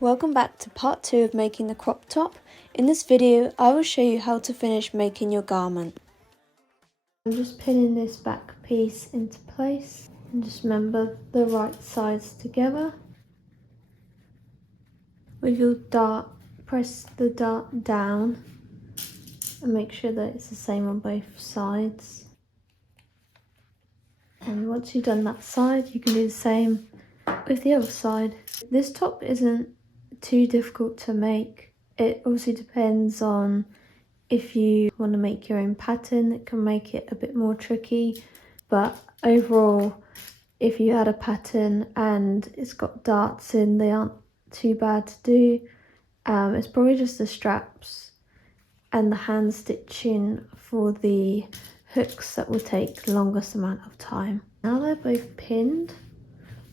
Welcome back to part 2 of making the crop top. In this video I will show you how to finish making your garment. I'm just pinning this back piece into place and just remember the right sides together. With your dart, press the dart down and make sure that it's the same on both sides. And once you've done that side, you can do the same with the other side. This top isn't too difficult to make. It also depends on if you want to make your own pattern. It can make it a bit more tricky, but overall, if you add a pattern and it's got darts in, they aren't too bad to do. It's probably just the straps and the hand stitching for the hooks that will take the longest amount of time. Now they're both pinned,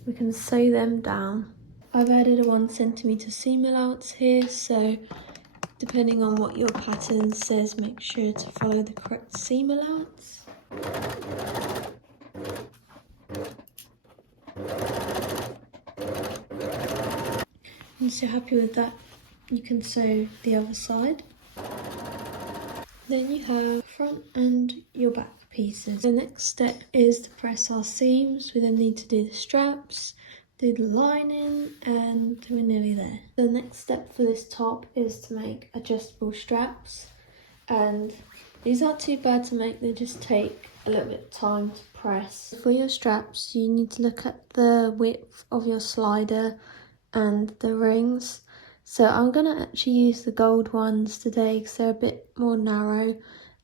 we can sew them down. I've added a 1 centimeter seam allowance here, so depending on what your pattern says, make sure to follow the correct seam allowance. Once you're happy with that, you can sew the other side. Then you have front and your back pieces. The next step is to press our seams. We then need to do the straps, do the lining, and we're nearly there. The next step for this top is to make adjustable straps, and these aren't too bad to make, they just take a little bit of time to press. For your straps, you need to look at the width of your slider and the rings. So I'm going to actually use the gold ones today because they're a bit more narrow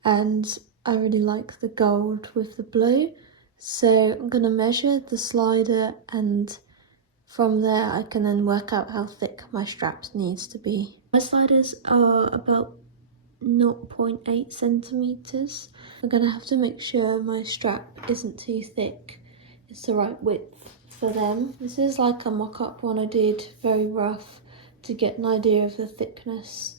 and I really like the gold with the blue. So I'm going to measure the slider and from there I can then work out how thick my straps needs to be. My sliders are about 0.8 centimeters. I'm going to have to make sure my strap isn't too thick. It's the right width for them. This is like a mock-up one I did, very rough, to get an idea of the thickness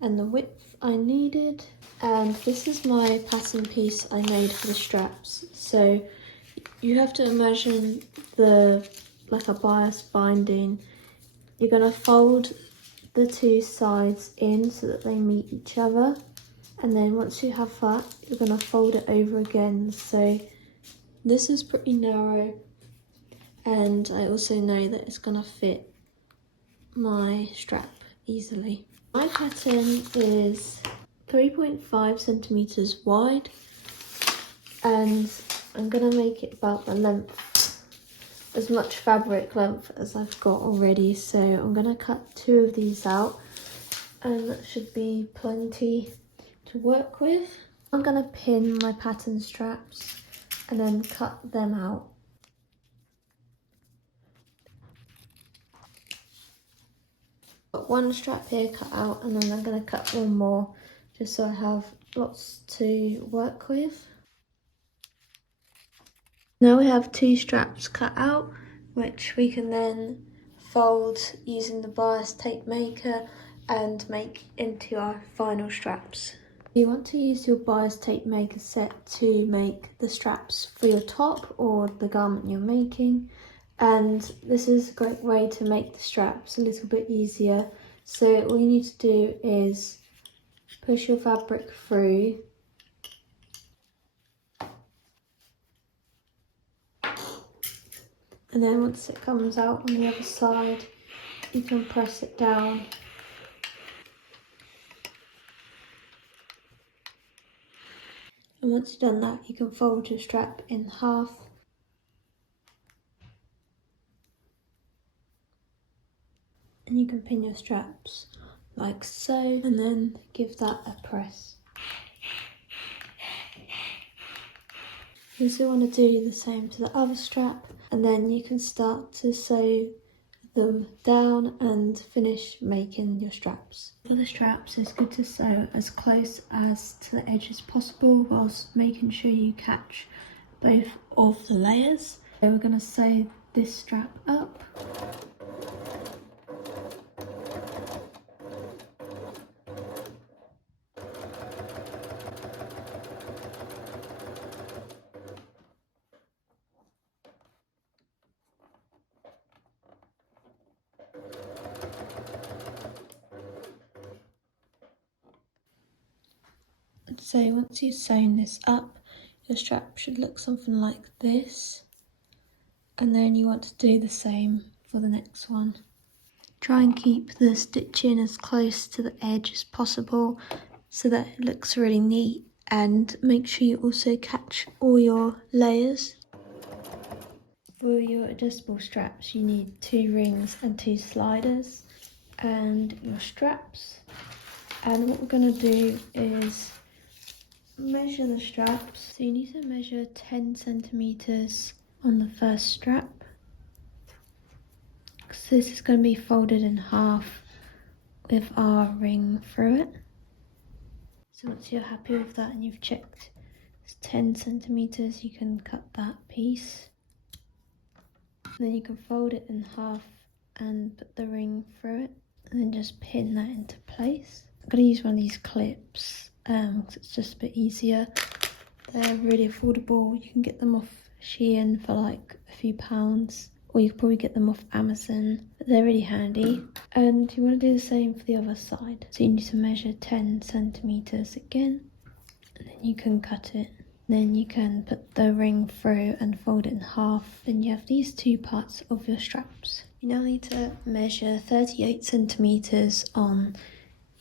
and the width I needed. And this is my pattern piece I made for the straps. So you have to imagine like a bias binding. You're going to fold the two sides in so that they meet each other, and then once you have that, you're going to fold it over again. So this is pretty narrow, and I also know that it's going to fit my strap easily. My pattern is 3.5 centimeters wide, and I'm going to make it about the length, as much fabric length as I've got already. So I'm going to cut 2 of these out, and that should be plenty to work with. I'm going to pin my pattern straps and then cut them out. Got 1 strap here cut out, and then I'm going to cut 1 more just so I have lots to work with. Now we have 2 straps cut out, which we can then fold using the bias tape maker and make into our final straps. You want to use your bias tape maker set to make the straps for your top or the garment you're making, and this is a great way to make the straps a little bit easier. So all you need to do is push your fabric through, and then once it comes out on the other side, you can press it down. And once you've done that, you can fold your strap in half. And you can pin your straps like so, and then give that a press. You also want to do the same to the other strap, and then you can start to sew them down and finish making your straps. For the straps, it's good to sew as close as to the edge as possible whilst making sure you catch both of the layers. So we're going to sew this strap up. So once you've sewn this up, your strap should look something like this. And then you want to do the same for the next one. Try and keep the stitching as close to the edge as possible so that it looks really neat, and make sure you also catch all your layers. For your adjustable straps you need 2 rings and 2 sliders and your straps. And what we're going to do is measure the straps. So you need to measure 10 centimeters on the first strap. So this is going to be folded in half with our ring through it. So once you're happy with that and you've checked it's 10 centimeters, you can cut that piece. And then you can fold it in half and put the ring through it, and then just pin that into place. I'm going to use one of these clips because it's just a bit easier. They're really affordable. You can get them off Shein for like a few pounds, or you can probably get them off Amazon, but they're really handy. And you want to do the same for the other side. So you need to measure 10 centimeters again, and then you can cut it. Then you can put the ring through and fold it in half. Then you have these 2 parts of your straps. You now need to measure 38 centimeters on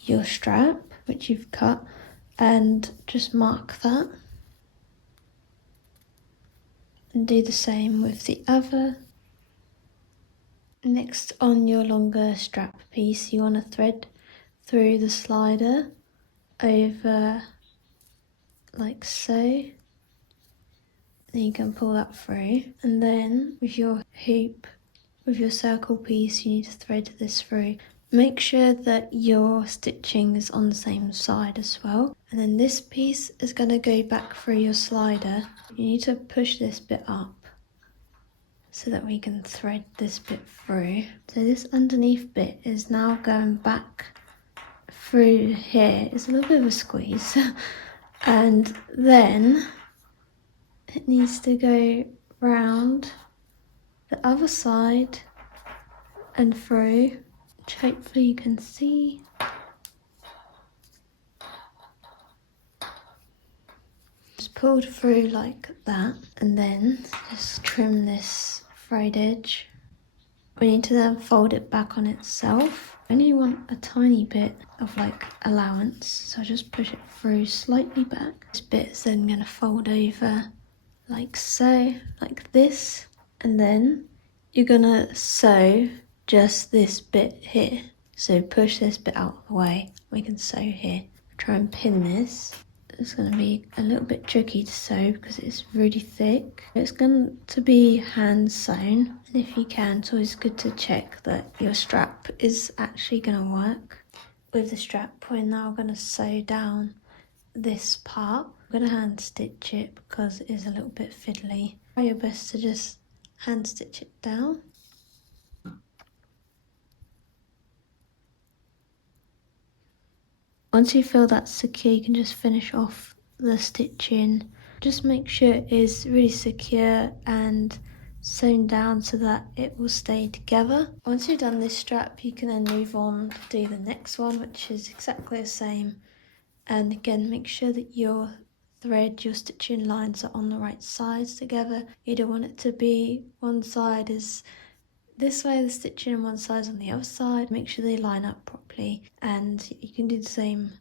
your strap, which you've cut, and just mark that. And do the same with the other. Next, on your longer strap piece, you want to thread through the slider over like so. Then you can pull that through, and then with your hoop, with your circle piece, you need to thread this through. Make sure that your stitching is on the same side as well. And then this piece is going to go back through your slider. You need to push this bit up so that we can thread this bit through. So this underneath bit is now going back through here. It's a little bit of a squeeze. And then it needs to go round the other side and through, which hopefully you can see. Just pulled through like that, and then just trim this frayed edge. We need to then fold it back on itself. I only want a tiny bit of like allowance, so I just push it through slightly back. This bit is then going to fold over like so, like this, and then you're gonna sew just this bit here. So push this bit out of the way, we can sew here. Try and pin this. It's going to be a little bit tricky to sew because it's really thick. It's going to be hand sewn, and if you can, it's always good to check that your strap is actually going to work. With the strap, we're now going to sew down this part. I'm going to hand stitch it because it is a little bit fiddly. Try your best to just hand stitch it down. Once you feel that's secure, you can just finish off the stitching. Just make sure it is really secure and sewn down so that it will stay together. Once you've done this strap, you can then move on to do the next one, which is exactly the same. And again, make sure that your thread, your stitching lines are on the right sides together. You don't want it to be one side is this way, the stitching, and one side's on the other side. Make sure they line up properly, and you can do the same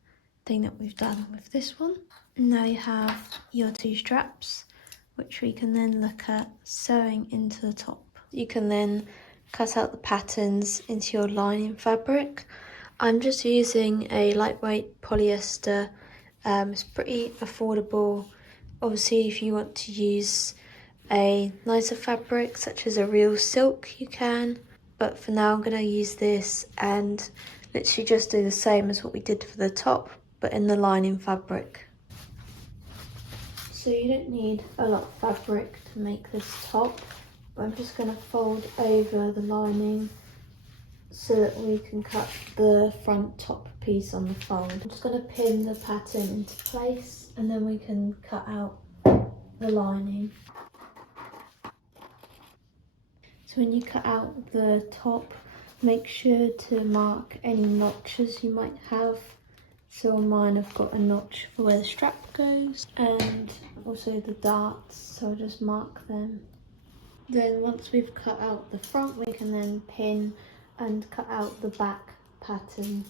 thing that we've done with this one. Now you have your 2 straps, which we can then look at sewing into the top. You can then cut out the patterns into your lining fabric. I'm just using a lightweight polyester. It's pretty affordable. Obviously, if you want to use a nicer fabric such as a real silk, you can, but for now I'm going to use this and literally just do the same as what we did for the top, but in the lining fabric. So you don't need a lot of fabric to make this top, but I'm just going to fold over the lining so that we can cut the front top piece on the fold. I'm just going to pin the pattern into place, and then we can cut out the lining. So when you cut out the top, make sure to mark any notches you might have So on mine I've got a notch for where the strap goes and also the darts, so I'll just mark them. Then once we've cut out the front, we can then pin and cut out the back pattern.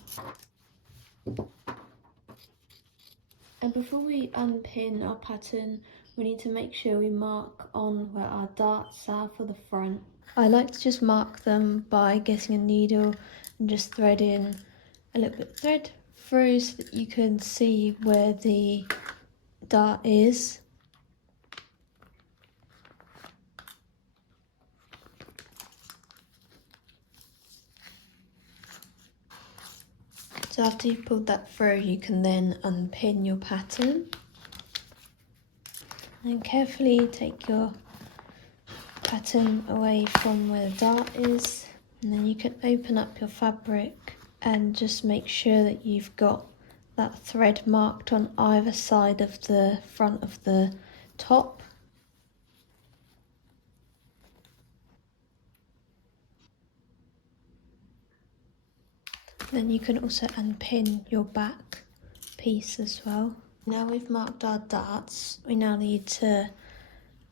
And before we unpin our pattern, we need to make sure we mark on where our darts are for the front. I like to just mark them by getting a needle and just threading a little bit of thread through so that you can see where the dart is. So after you've pulled that through, you can then unpin your pattern. And carefully take your pattern away from where the dart is. And then you can open up your fabric and just make sure that you've got that thread marked on either side of the front of the top. Then you can also unpin your back piece as well. Now we've marked our darts, we now need to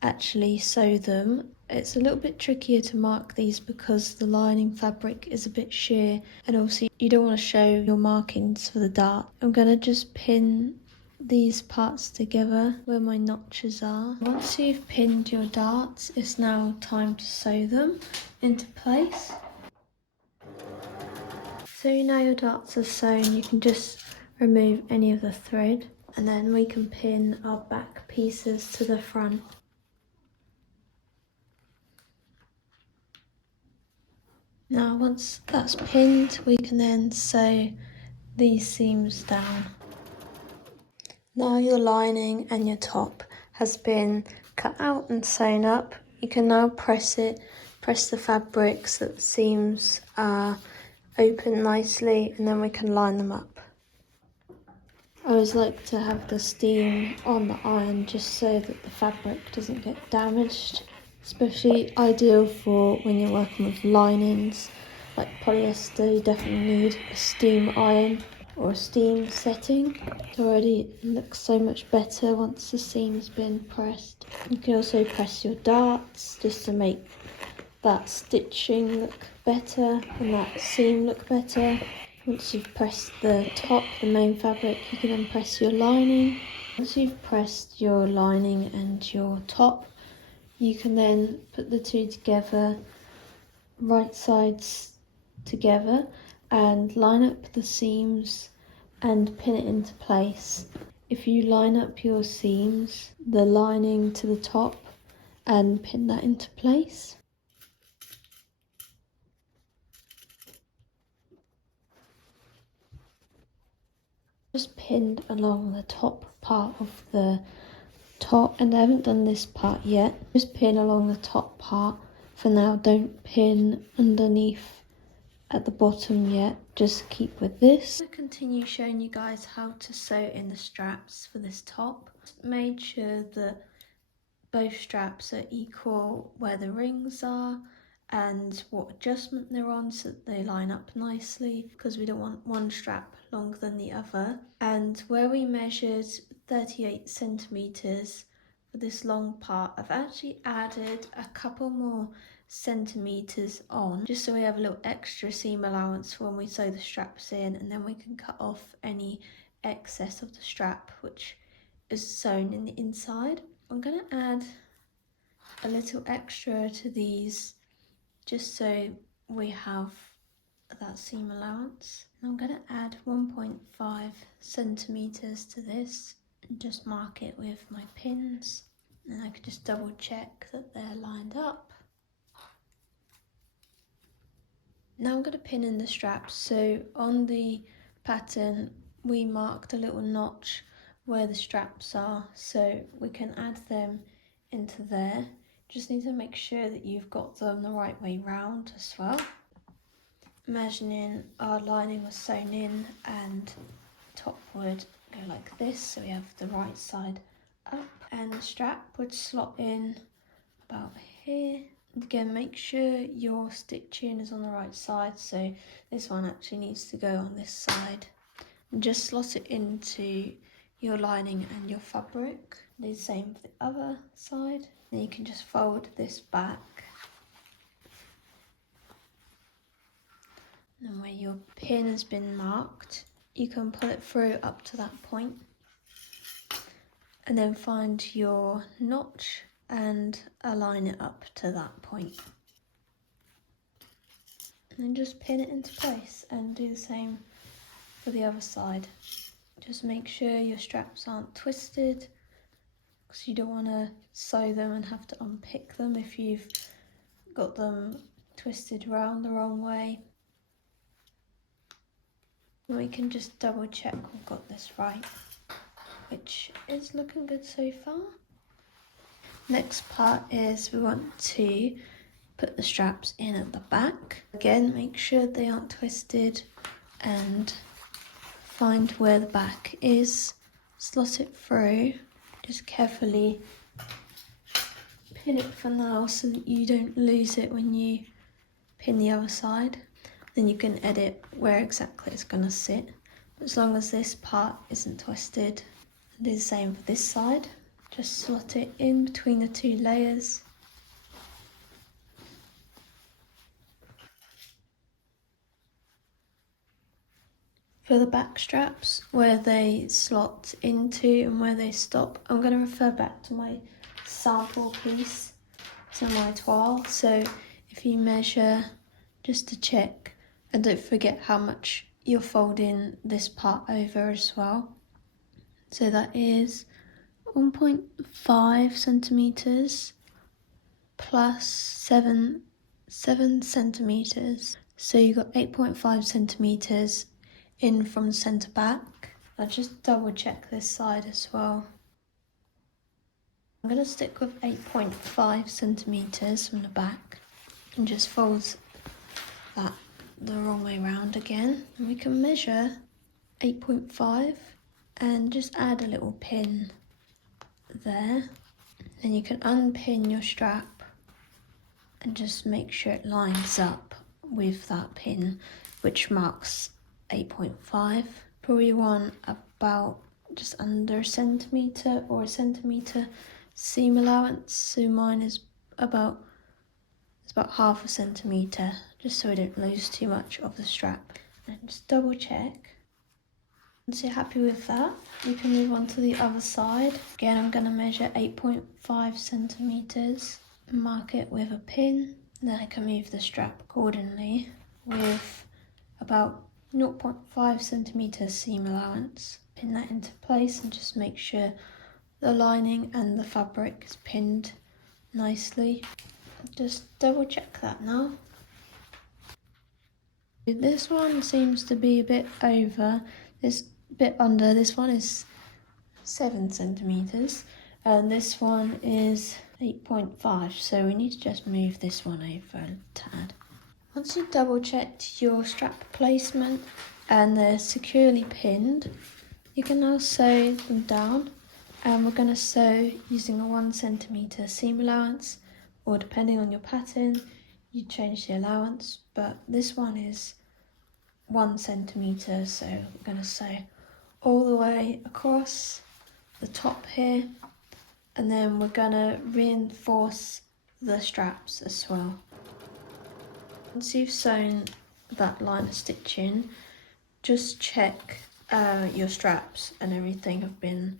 actually sew them. It's a little bit trickier to mark these because the lining fabric is a bit sheer and also you don't want to show your markings for the dart. I'm going to just pin these parts together where my notches are. Once you've pinned your darts, it's now time to sew them into place. So now your darts are sewn, you can just remove any of the thread and then we can pin our back pieces to the front. Now once that's pinned, we can then sew these seams down. Now your lining and your top has been cut out and sewn up. You can now press the fabric so that the seams are open nicely and then we can line them up. I always like to have the steam on the iron just so that the fabric doesn't get damaged. Especially ideal for when you're working with linings like polyester. You definitely need a steam iron or a steam setting. It already looks so much better once the seam's been pressed. You can also press your darts just to make that stitching look better and that seam look better. Once you've pressed the top, the main fabric, you can then press your lining. Once you've pressed your lining and your top, you can then put the two together, right sides together, and line up the seams and pin it into place. If you line up your seams, the lining to the top, and pin that into place. Just pinned along the top part of the top, and I haven't done this part yet. Just pin along the top part for now, don't pin underneath at the bottom yet, just keep with this. I'm going to continue showing you guys how to sew in the straps for this top. Made sure that both straps are equal where the rings are and what adjustment they're on so that they line up nicely, because we don't want one strap longer than the other. And where we measured 38 centimeters for this long part, I've actually added a couple more centimeters on just so we have a little extra seam allowance for when we sew the straps in, and then we can cut off any excess of the strap which is sewn in the inside. I'm going to add a little extra to these just so we have that seam allowance. And I'm going to add 1.5 centimeters to this and just mark it with my pins, and I could just double check that they're lined up. Now I'm going to pin in the straps. So on the pattern we marked a little notch where the straps are, so we can add them into there. Just need to make sure that you've got them the right way round as well. Imagining our lining was sewn in and top would go like this, so we have the right side up, and the strap would slot in about here. Again, make sure your stitching is on the right side, so this one actually needs to go on this side Just slot it into your lining and your fabric. Do the same for the other side. Then you can just fold this back. And where your pin has been marked, you can pull it through up to that point. And then find your notch and align it up to that point. And then just pin it into place and do the same for the other side. Just make sure your straps aren't twisted, because you don't want to sew them and have to unpick them if you've got them twisted around the wrong way. And we can just double check we've got this right, which is looking good so far. Next part is we want to put the straps in at the back. Again, make sure they aren't twisted and find where the back is. Slot it through. Just carefully pin it for now so that you don't lose it when you pin the other side. Then you can edit where exactly it's going to sit. But as long as this part isn't twisted, do the same for this side. Just slot it in between the two layers. For the back straps, where they slot into and where they stop, I'm going to refer back to my sample piece, to my toile. So if you measure just to check, and don't forget how much you're folding this part over as well. So that is 1.5 centimeters plus 7 centimeters. So you've got 8.5 centimeters in from the centre back. I'll just double check this side as well. I'm going to stick with 8.5 centimeters from the back and just fold that the wrong way round again. And we can measure 8.5 and just add a little pin there. Then you can unpin your strap and just make sure it lines up with that pin, which marks 8.5. Probably want about just under a centimetre or a centimetre seam allowance. So mine is about half a centimetre, just so I don't lose too much of the strap. And just double check. Once you're happy with that, you can move on to the other side. Again, I'm going to measure 8.5 centimetres, mark it with a pin. Then I can move the strap accordingly with about 0.5 centimetre seam allowance. Pin that into place and just make sure the lining and the fabric is pinned nicely. Just double check that now. This one seems to be a bit over, this bit under. This one is 7 centimeters and this one is 8.5, so we need to just move this one over a tad. Once you've double checked your strap placement and they're securely pinned, you can now sew them down. And we're going to sew using a 1 centimetre seam allowance, or depending on your pattern, you change the allowance, but this one is 1 centimetre, so we're going to sew all the way across the top here, and then we're going to reinforce the straps as well. Once you've sewn that line of stitching, just check your straps and everything have been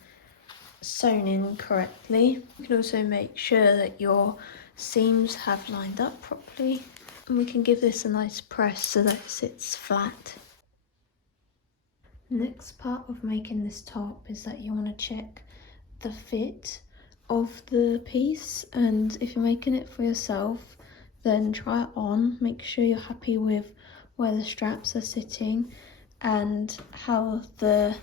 sewn in correctly. You can also make sure that your seams have lined up properly, and we can give this a nice press so that it sits flat. Next part of making this top is that you want to check the fit of the piece, and if you're making it for yourself, then try it on. Make sure you're happy with where the straps are sitting and how the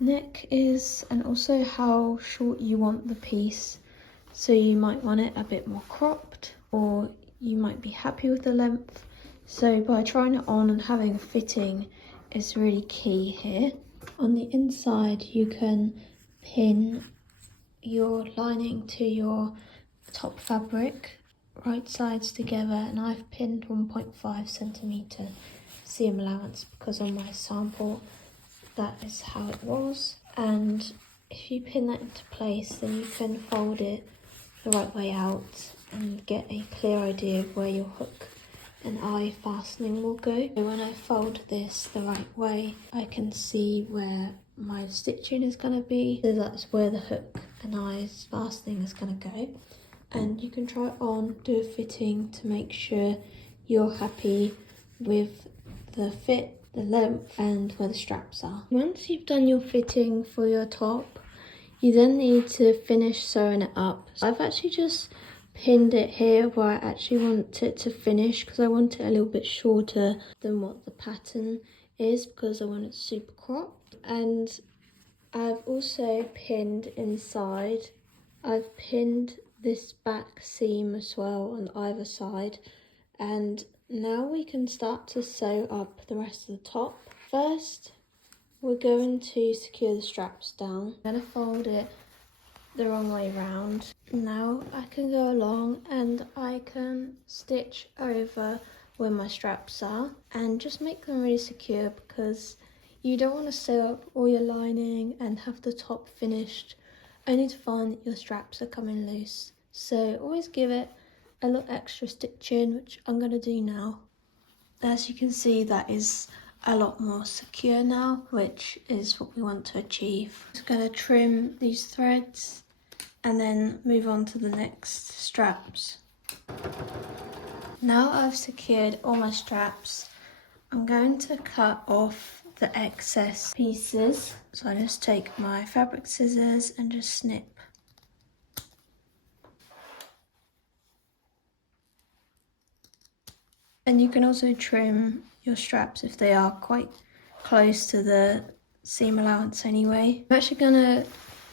neck is, and also how short you want the piece. So you might want it a bit more cropped, or you might be happy with the length. So by trying it on and having a fitting is really key here. On the inside you can pin your lining to your top fabric, right sides together, and I've pinned 1.5 centimetre seam allowance because on my sample that is how it was. And if you pin that into place, then you can fold it the right way out and get a clear idea of where your hook and eye fastening will go. So when I fold this the right way, I can see where my stitching is going to be. So that's where the hook and eye's fastening is going to go. And you can try it on, do a fitting to make sure you're happy with the fit, the length and where the straps are. Once you've done your fitting for your top, you then need to finish sewing it up. So I've actually just pinned it here where I actually want it to finish, because I want it a little bit shorter than what the pattern is, because I want it super cropped. And I've also pinned inside, I've pinned this back seam as well on either side, and now we can start to sew up the rest of the top. First, we're going to secure the straps down. I'm going to fold it the wrong way round. Now I can go along and I can stitch over where my straps are and just make them really secure, because you don't want to sew up all your lining and have the top finished only to find that your straps are coming loose. So always give it a little extra stitching, which I'm going to do now. As you can see, that is a lot more secure now, which is what we want to achieve. Just going to trim these threads and then move on to the next straps. Now I've secured all my straps, I'm going to cut off the excess pieces. So I just take my fabric scissors and just snip. And you can also trim your straps if they are quite close to the seam allowance anyway. I'm actually gonna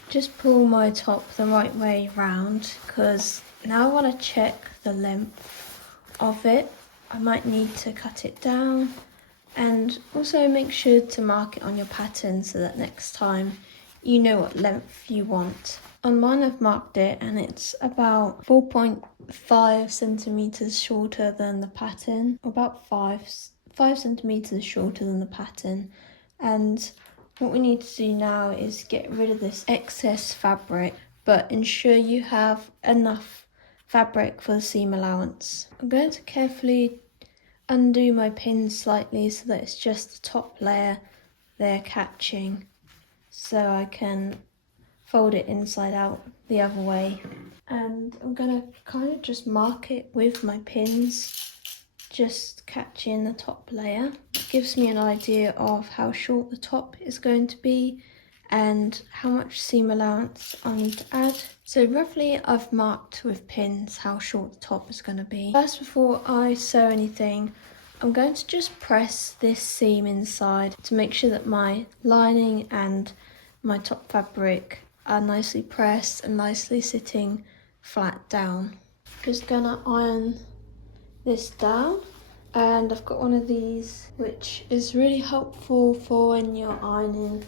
just pull my top the right way round, because now I want to check the length of it. I might need to cut it down, and also make sure to mark it on your pattern so that next time you know what length you want. On mine I've marked it and it's about 4.5 centimeters shorter than the pattern, about 5 centimeters shorter than the pattern. And what we need to do now is get rid of this excess fabric, but ensure you have enough fabric for the seam allowance. I'm going to carefully undo my pins slightly so that it's just the top layer they're catching, so I can fold it inside out the other way. And I'm gonna kind of just mark it with my pins, just catching the top layer. It gives me an idea of how short the top is going to be and how much seam allowance I need to add. So roughly I've marked with pins how short the top is going to be. First, before I sew anything, I'm going to just press this seam inside to make sure that my lining and my top fabric are nicely pressed and nicely sitting flat down. Just gonna iron this down, and I've got one of these which is really helpful for when you're ironing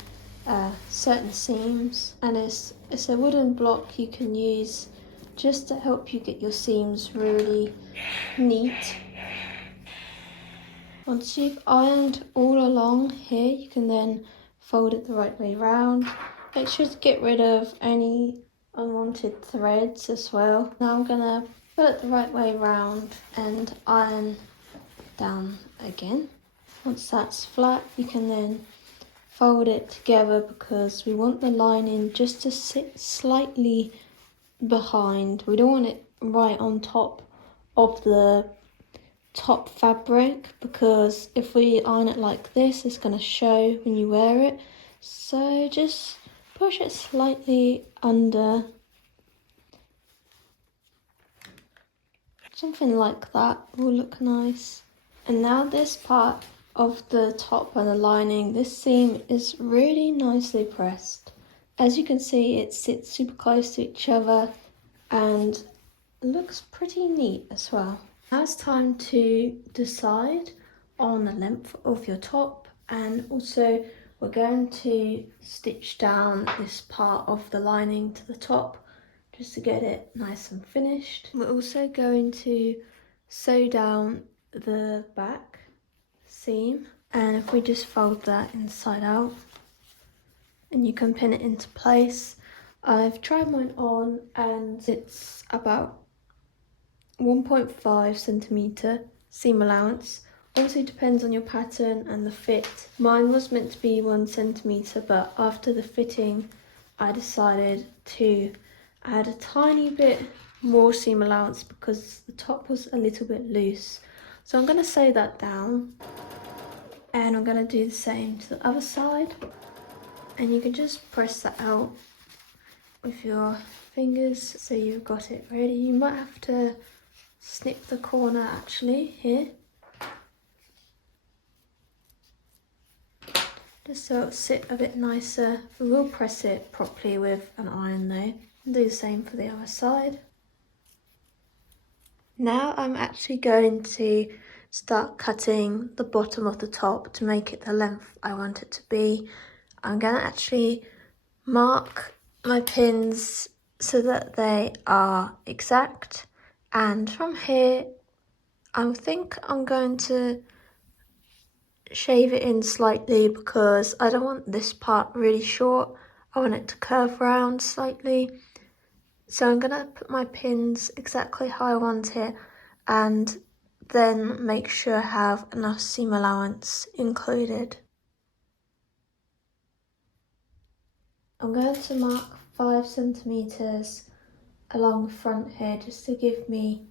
certain seams, and it's a wooden block you can use just to help you get your seams really neat. Once you've ironed all along here, you can then fold it the right way round. Make sure to get rid of any unwanted threads as well. Now I'm gonna put it the right way round and iron down again. Once that's flat, you can then fold it together, because we want the lining just to sit slightly behind. We don't want it right on top of the top fabric, because if we iron it like this, it's going to show when you wear it. So just push it slightly under, something like that will look nice. And now this part of the top and the lining, this seam is really nicely pressed. As you can see, it sits super close to each other and looks pretty neat as well. Now it's time to decide on the length of your top, and also we're going to stitch down this part of the lining to the top just to get it nice and finished. We're also going to sew down the back seam, and if we just fold that inside out, and you can pin it into place. I've tried mine on and it's about 1.5 centimetre seam allowance. Also depends on your pattern and the fit. Mine was meant to be 1 centimetre, but after the fitting I decided to add a tiny bit more seam allowance because the top was a little bit loose. So I'm going to sew that down, and I'm going to do the same to the other side, and you can just press that out with your fingers so you've got it ready. You might have to snip the corner actually here, just so it'll sit a bit nicer. We will press it properly with an iron though. Do the same for the other side. Now I'm actually going to start cutting the bottom of the top to make it the length I want it to be. I'm going to actually mark my pins so that they are exact, and from here I think I'm going to shave it in slightly because I don't want this part really short. I want it to curve round slightly. So I'm going to put my pins exactly how I want it, and then make sure I have enough seam allowance included. I'm going to mark 5 centimetres along the front here just to give me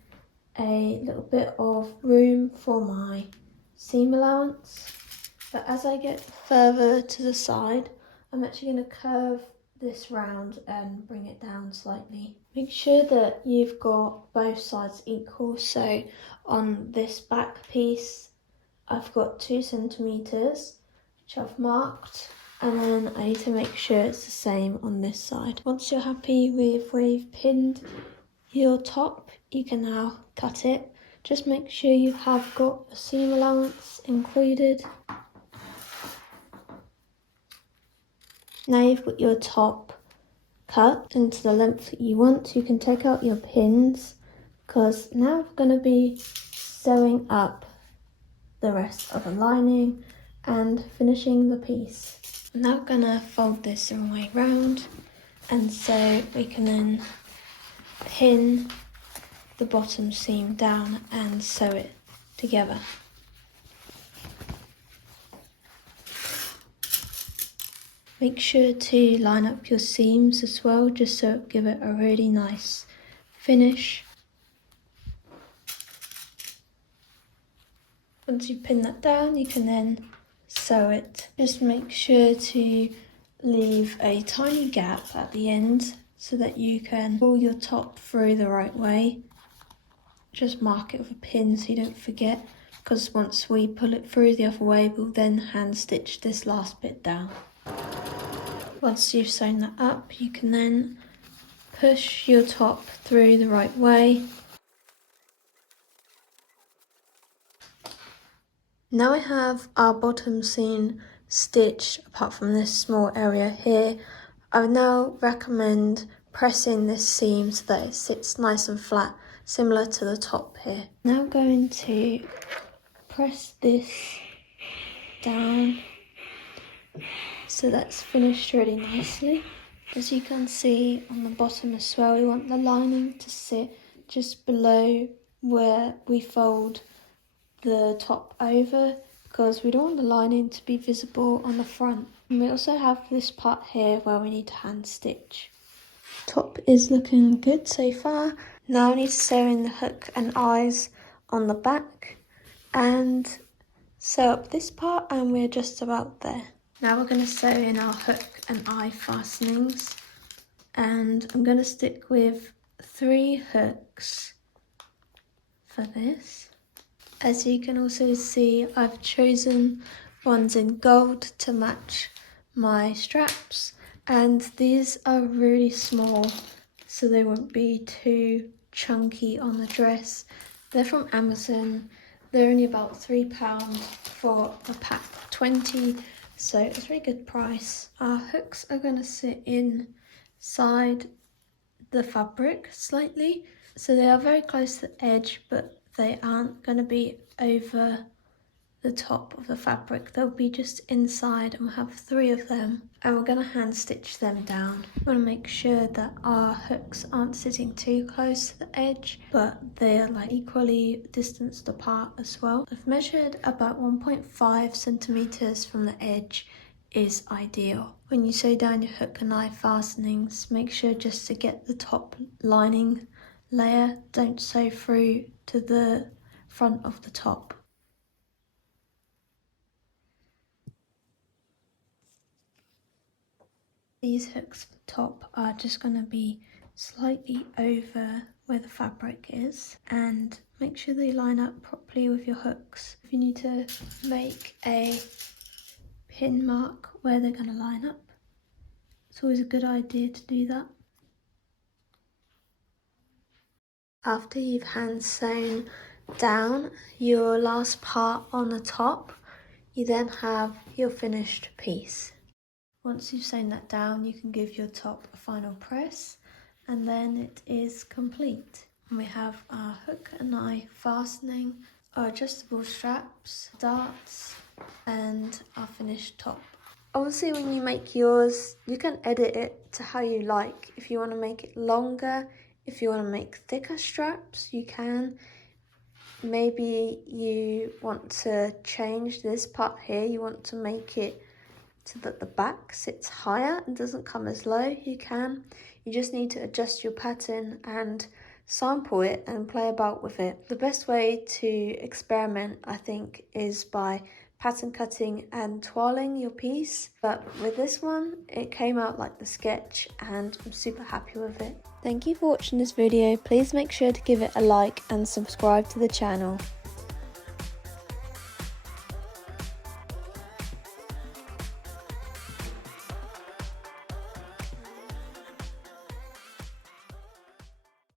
a little bit of room for my seam allowance. But as I get further to the side, I'm actually going to curve this round and bring it down slightly. Make sure that you've got both sides equal. So on this back piece, I've got 2 centimetres, which I've marked, and then I need to make sure it's the same on this side. Once you're happy with where you've pinned your top, you can now cut it. Just make sure you have got a seam allowance included. Now you've got your top cut into the length that you want, you can take out your pins, because now we're going to be sewing up the rest of the lining and finishing the piece. I'm now going to fold this the wrong way round, and so we can then pin the bottom seam down and sew it together. Make sure to line up your seams as well, just so it'll give it a really nice finish. Once you pin that down, you can then sew it. Just make sure to leave a tiny gap at the end so that you can pull your top through the right way. Just mark it with a pin so you don't forget, because once we pull it through the other way, we'll then hand stitch this last bit down. Once you've sewn that up, you can then push your top through the right way. Now I have our bottom seam stitched, apart from this small area here. I would now recommend pressing this seam so that it sits nice and flat, similar to the top here. Now I'm going to press this down so that's finished really nicely. As you can see on the bottom as well, we want the lining to sit just below where we fold the top over, because we don't want the lining to be visible on the front. And we also have this part here where we need to hand stitch. Top is looking good so far. Now I need to sew in the hook and eyes on the back and sew up this part, and we're just about there. Now we're going to sew in our hook and eye fastenings, and I'm going to stick with 3 hooks for this. As you can also see, I've chosen ones in gold to match my straps, and these are really small so they won't be too chunky on the dress. They're from Amazon. They're only about £3 for a pack of 20, so it's a really good price. Our hooks are going to sit inside the fabric slightly, so they are very close to the edge, but they aren't going to be over the top of the fabric. They'll be just inside, and we'll have 3 of them, and we're going to hand stitch them down. We want to make sure that our hooks aren't sitting too close to the edge, but they're like equally distanced apart as well. I've measured about 1.5 centimeters from the edge is ideal. When you sew down your hook and eye fastenings, make sure just to get the top lining layer, don't sew through to the front of the top. These hooks for the top are just going to be slightly over where the fabric is, and make sure they line up properly with your hooks. If you need to make a pin mark where they're going to line up, it's always a good idea to do that. After you've hand sewn down your last part on the top, you then have your finished piece. Once you've sewn that down, you can give your top a final press, and then it is complete. And we have our hook and eye fastening, our adjustable straps, darts, and our finished top. Obviously, when you make yours, you can edit it to how you like. If you want to make it longer, if you want to make thicker straps, you can. Maybe you want to change this part here, you want to make it so that the back sits higher and doesn't come as low, you can. You just need to adjust your pattern and sample it and play about with it. The best way to experiment, I think, is by pattern cutting and toiling your piece. But with this one, it came out like the sketch and I'm super happy with it. Thank you for watching this video. Please make sure to give it a like and subscribe to the channel.